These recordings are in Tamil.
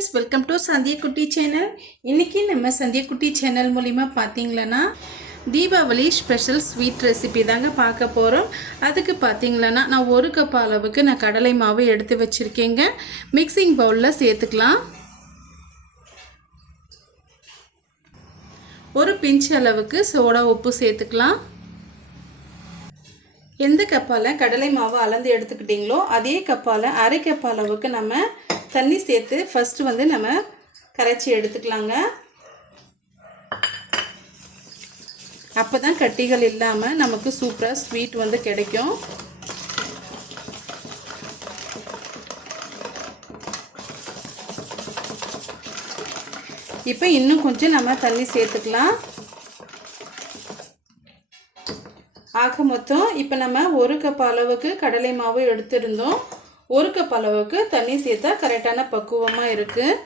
Friends welcome to Sandhiyakutty channel இன்றைக்கி நம்ம சந்தியக்குட்டி சேனல் மூலிமா பார்த்தீங்களன்னா தீபாவளி ஸ்பெஷல் ஸ்வீட் ரெசிபி தாங்க பார்க்க போகிறோம் அதுக்கு பார்த்தீங்களன்னா நான் ஒரு கப் அளவுக்கு நான் கடலை மாவு எடுத்து வச்சுருக்கேங்க. மிக்சிங் பவுலில் சேர்த்துக்கலாம். ஒரு பிஞ்ச் அளவுக்கு சோடா உப்பு சேர்த்துக்கலாம். எந்த கப்பால் கடலை மாவு அளந்து எடுத்துக்கிட்டிங்களோ அதே கப்பால் அரை கப் அளவுக்கு நம்ம தண்ணி சேர்த்து ஃபஸ்ட்டு வந்து நம்ம கரைச்சி எடுத்துக்கலாங்க. அப்போ தான் கட்டிகள் இல்லாமல் நமக்கு சூப்பராக ஸ்வீட் வந்து கிடைக்கும். இப்போ இன்னும் கொஞ்சம் நம்ம தண்ணி சேர்த்துக்கலாம். ஆக மொத்தம் இப்போ நம்ம ஒரு கப் அளவுக்கு கடலை மாவு எடுத்திருந்தோம். ஒரு கப் அளவுக்கு தண்ணி சேர்த்தா கரெக்டான பக்குவமாக இருக்குது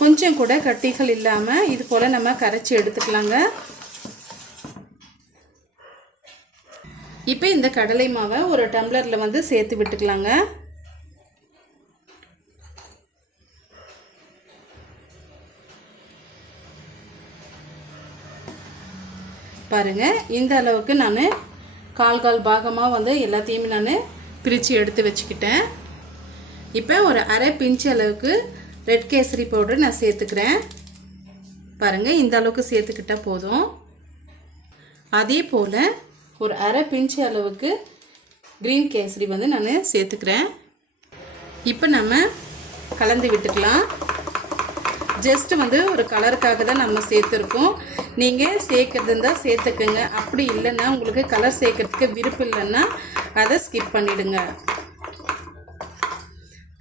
கொஞ்சம் கூட கட்டிகள் இல்லாமல் இது போல் நம்ம கரைச்சி எடுத்துக்கலாங்க. இப்போ இந்த கடலை மாவை ஒரு டம்ளரில் வந்து சேர்த்து விட்டுக்கலாங்க. பாருங்கள் இந்த அளவுக்கு நான் கால் கால் பாகமாக வந்து எல்லாத்தையுமே நான் பிரித்து எடுத்து வச்சுக்கிட்டேன். இப்போ ஒரு அரை பிஞ்சு அளவுக்கு ரெட் கேசரி பவுடர் நான் சேர்த்துக்கிறேன். பாருங்கள் இந்த அளவுக்கு சேர்த்துக்கிட்டால் போதும். அதே போல் ஒரு அரை பிஞ்சு அளவுக்கு க்ரீன் கேசரி வந்து நான் சேர்த்துக்கிறேன். இப்போ நம்ம கலந்து விட்டுக்கலாம். ஜஸ்ட் வந்து ஒரு கலருக்காக தான் நம்ம சேர்த்துருக்கோம். நீங்கள் சேர்க்கறது இருந்தால் சேர்த்துக்குங்க. அப்படி இல்லைன்னா உங்களுக்கு கலர் சேர்க்கறதுக்கு விருப்பம் இல்லைன்னா அதை ஸ்கிப் பண்ணிவிடுங்க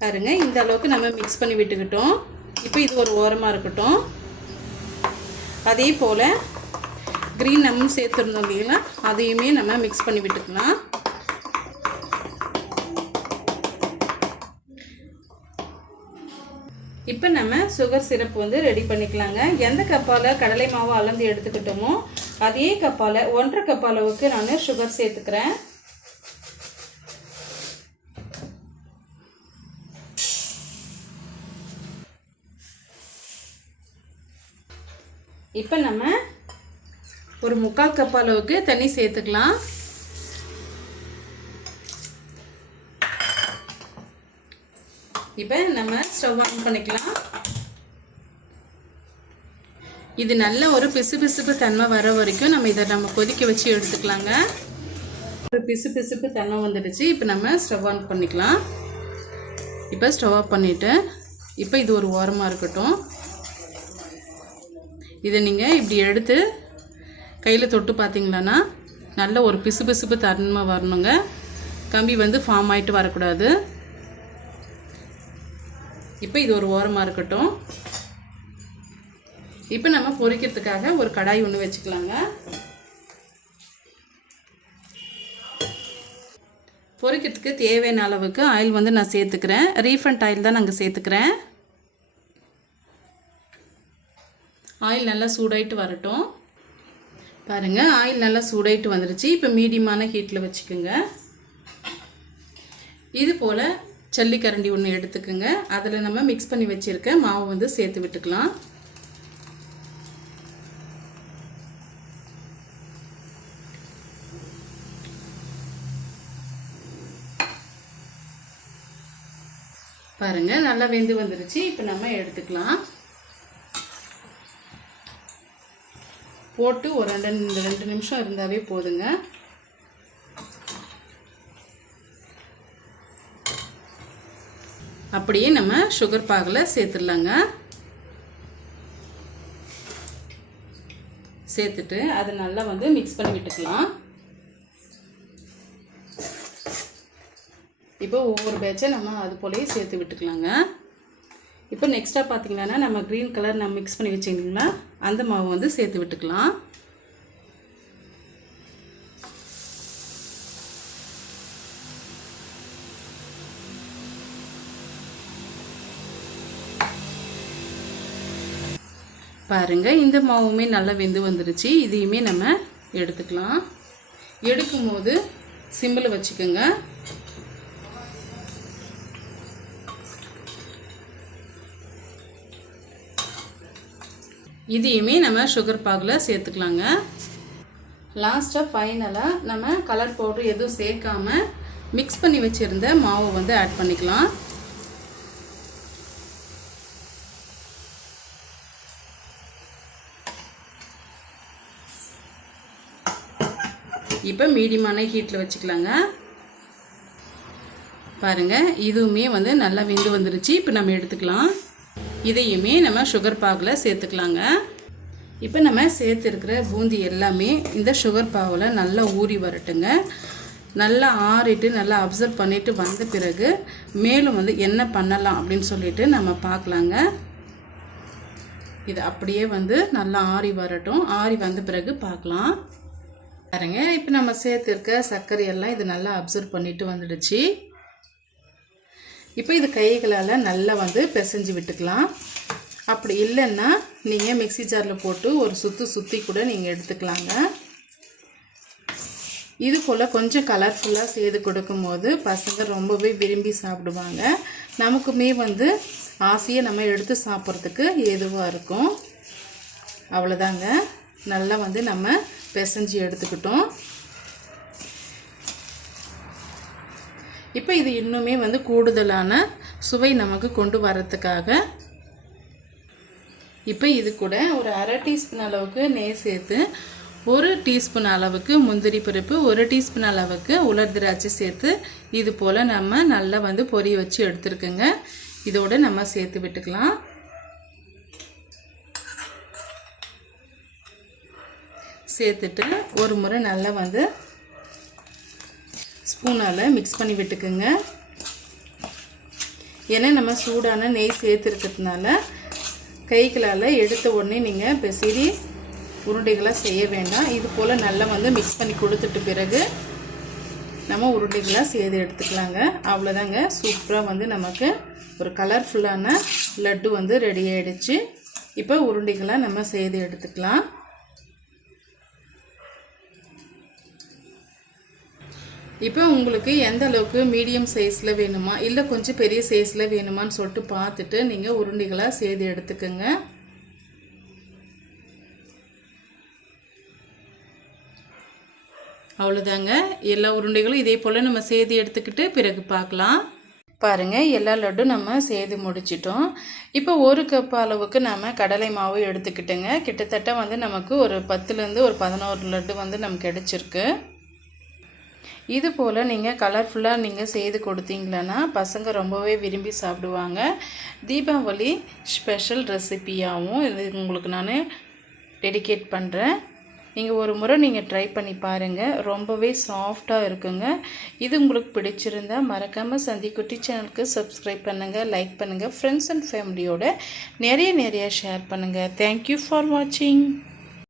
பாருங்க இந்த அளவுக்கு நம்ம மிக்ஸ் பண்ணி விட்டுக்கிட்டோம். இப்போ இது ஒரு ஓரமாக இருக்கட்டும். அதே போல் க்ரீன் நம்ம சேர்த்துருந்தோம் இல்லைங்களா அதையுமே நம்ம மிக்ஸ் பண்ணி விட்டுக்கலாம். இப்போ நம்ம சுகர் சிரப் வந்து ரெடி பண்ணிக்கலாங்க. எந்த கப்பால் கடலை மாவு அளந்து எடுத்துக்கிட்டோமோ அதே கப்பால் ஒன்றரை கப் அளவுக்கு நான் சுகர் சேர்த்துக்கிறேன். இப்போ நம்ம ஒரு முக்கால் கப் அளவுக்கு தண்ணி சேர்த்துக்கலாம். இப்போ நம்ம ஸ்டவ் ஆன் பண்ணிக்கலாம். இது நல்ல ஒரு பிசு பிசுப்பு தன்மை வர வரைக்கும் நம்ம இதை நம்ம கொதிக்க வச்சு எடுத்துக்கலாங்க. ஒரு பிசு பிசுப்பு தன்மை வந்துடுச்சு. இப்போ நம்ம ஸ்டவ் ஆன் பண்ணிக்கலாம். இப்போ ஸ்டவ் ஆஃப் பண்ணிவிட்டு இப்போ இது ஒரு ஓரமாக இருக்கட்டும். இதை நீங்கள் இப்படி எடுத்து கையில் தொட்டு பார்த்தீங்களான்னா நல்ல ஒரு பிசு பிசுப்பு தன்மை வரணுங்க. கம்பி வந்து ஃபார்ம் ஆகிட்டு வரக்கூடாது. இப்போ இது ஒரு ஓரமாக இருக்கட்டும். இப்போ நம்ம பொரிக்கிறதுக்காக ஒரு கடாய் ஒன்று வச்சுக்கலாங்க. பொரிக்கிறதுக்கு தேவையான அளவுக்கு ஆயில் வந்து நான் சேர்த்துக்கிறேன். ரீஃபண்ட் ஆயில் தான் நாங்கள் சேர்த்துக்கிறேன். ஆயில் நல்லா சூடாயிட்டு வரட்டும். பாருங்கள் ஆயில் நல்லா சூடாயிட்டு வந்துடுச்சு இப்போ மீடியமான ஹீட்டில் வச்சுக்கோங்க. இது போல் ஜல்லிக்கரண்டி ஒன்று எடுத்துக்கோங்க. அதில் நம்ம மிக்ஸ் பண்ணி வச்சுருக்க மாவு வந்து சேர்த்து விட்டுக்கலாம். பாருங்கள் நல்லா வெந்து வந்துருச்சு. இப்போ நம்ம எடுத்துக்கலாம். போட்டு ஒரு ரெண்டு ரெண்டு நிமிஷம் இருந்தாவே போதுங்க. அப்படியே நம்ம சுகர் பாகில் சேர்த்துடலாங்க. சேர்த்துட்டு அதை நல்லா வந்து மிக்ஸ் பண்ணி விட்டுக்கலாம். இப்போ ஒவ்வொரு பேட்சை நம்ம அது போலயே சேர்த்து விட்டுக்கலாங்க. இப்போ நெக்ஸ்ட்டாக பார்த்தீங்கன்னா நம்ம க்ரீன் கலர் நம்ம மிக்ஸ் பண்ணி வச்சிங்கன்னா அந்த மாவு வந்து சேர்த்து விட்டுக்கலாம். பாருங்கள் இந்த மாவுமே நல்லா வெந்து வந்துருச்சு. இதையுமே நம்ம எடுத்துக்கலாம். எடுக்கும்போது போது சிம்பிள் வச்சுக்கோங்க. இதையுமே நம்ம சுகர் பாகில் சேர்த்துக்கலாங்க. லாஸ்ட்டாக ஃபைனலாக நம்ம கலர் பவுடர் எதுவும் சேர்க்காம மிக்ஸ் பண்ணி வச்சுருந்த மாவை வந்து ஆட் பண்ணிக்கலாம். இப்போ மீடியமான ஹீட்டில் வச்சுக்கலாங்க. பாருங்கள் இதுவுமே வந்து நல்லா வெந்து வந்துருச்சு. இப்போ நம்ம எடுத்துக்கலாம். இதையுமே நம்ம சுகர் பாகில் சேர்த்துக்கலாங்க. இப்போ நம்ம சேர்த்துருக்கிற பூந்தி எல்லாமே இந்த சுகர் பாவில் நல்லா ஊறி வரட்டுங்க. நல்லா ஆறிட்டு நல்லா அப்சர்வ் பண்ணிட்டு வந்த பிறகு மேலும் வந்து என்ன பண்ணலாம் அப்படின்னு சொல்லிட்டு நம்ம பார்க்கலாங்க. இது அப்படியே வந்து நல்லா ஆறி வரட்டும். ஆறி வந்த பிறகு பார்க்கலாம். பாருங்க இப்போ நம்ம சேர்த்துருக்க சர்க்கரையெல்லாம் இது நல்லா அப்சர்வ் பண்ணிட்டு வந்துடுச்சு. இப்போ இது கைகளால் நல்லா வந்து பிசைஞ்சு விட்டுக்கலாம். அப்படி இல்லைன்னா நீங்கள் மிக்ஸி ஜாரில் போட்டு ஒரு சுற்று சுற்றி கூட நீங்கள் எடுத்துக்கலாங்க. இது போல் கொஞ்சம் கலர்ஃபுல்லாக செய்து கொடுக்கும்போது பசங்க ரொம்பவே விரும்பி சாப்பிடுவாங்க. நமக்குமே வந்து ஆசையை நம்ம எடுத்து சாப்பிட்றதுக்கு ஏதுவாக இருக்கும். அவ்வளோதாங்க நல்லா வந்து நம்ம பிசைஞ்சு எடுத்துக்கிட்டோம். இப்போ இது இன்னுமே வந்து கூடுதலான சுவை நமக்கு கொண்டு வரத்துக்காக இப்போ இது கூட ஒரு அரை டீஸ்பூன் அளவுக்கு நெய் சேர்த்து ஒரு டீஸ்பூன் அளவுக்கு முந்திரி பருப்பு ஒரு டீஸ்பூன் அளவுக்கு உலர் திராட்சை சேர்த்து இது போல் நம்ம நல்லா வந்து பொரிய வச்சு எடுத்துருக்குங்க. இதோடு நம்ம சேர்த்து விட்டுக்கலாம். சேர்த்துட்டு ஒரு முறை நல்லா வந்து ஸ்பூனால் மிக்ஸ் பண்ணி விட்டுக்குங்க. ஏன்னா நம்ம சூடான நெய் சேர்த்துருக்கிறதுனால கைகளால் எடுத்த உடனே நீங்கள் பெசிரி உருண்டைகளாக செய்ய வேண்டாம். இது போல் நல்லா வந்து மிக்ஸ் பண்ணி கொடுத்துட்டு பிறகு நம்ம உருண்டைகளாக செய்து எடுத்துக்கலாங்க. அவ்வளோதாங்க சூப்பராக வந்து நமக்கு ஒரு கலர்ஃபுல்லான லட்டு வந்து ரெடி ஆகிடுச்சு இப்போ உருண்டைகளாக நம்ம செய்து எடுத்துக்கலாம். இப்போ உங்களுக்கு எந்த அளவுக்கு மீடியம் சைஸில் வேணுமா? இல்லை கொஞ்சம் பெரிய சைஸில் வேணுமான்னு சொல்லிட்டு பார்த்துட்டு நீங்கள் உருண்டைகளாக செய்து எடுத்துக்கோங்க. அவ்வளோதாங்க எல்லா உருண்டைகளும் இதே போல் நம்ம செய்து எடுத்துக்கிட்டு பிறகு பார்க்கலாம். பாருங்கள் எல்லா லட்டும் நம்ம செய்து முடிச்சிட்டோம். இப்போ ஒரு கப் அளவுக்கு நம்ம கடலை மாவு எடுத்துக்கிட்டோங்க. கிட்டத்தட்ட வந்து நமக்கு ஒரு பத்துலேருந்து ஒரு பதினோரு லட்டு வந்து நமக்கு கிடச்சிருக்கு. இது போல் நீங்கள் கலர்ஃபுல்லாக நீங்கள் செய்து கொடுத்தீங்களன்னா பசங்க ரொம்பவே விரும்பி சாப்பிடுவாங்க. தீபாவளி ஸ்பெஷல் ரெசிபியாகவும் இது உங்களுக்கு நான் டெடிகேட் பண்ணுறேன் நீங்கள் ஒரு முறை நீங்கள் ட்ரை பண்ணி பாருங்கள் ரொம்பவே சாஃப்டாக இருக்குங்க. இது உங்களுக்கு பிடிச்சிருந்தா மறக்காமல் சந்திக்குட்டி சேனலுக்கு சப்ஸ்கிரைப் பண்ணுங்கள் லைக் பண்ணுங்கள் ஃப்ரெண்ட்ஸ் அண்ட் ஃபேமிலியோட நிறைய நிறைய ஷேர் பண்ணுங்கள் தேங்க்யூ ஃபார் வாட்சிங்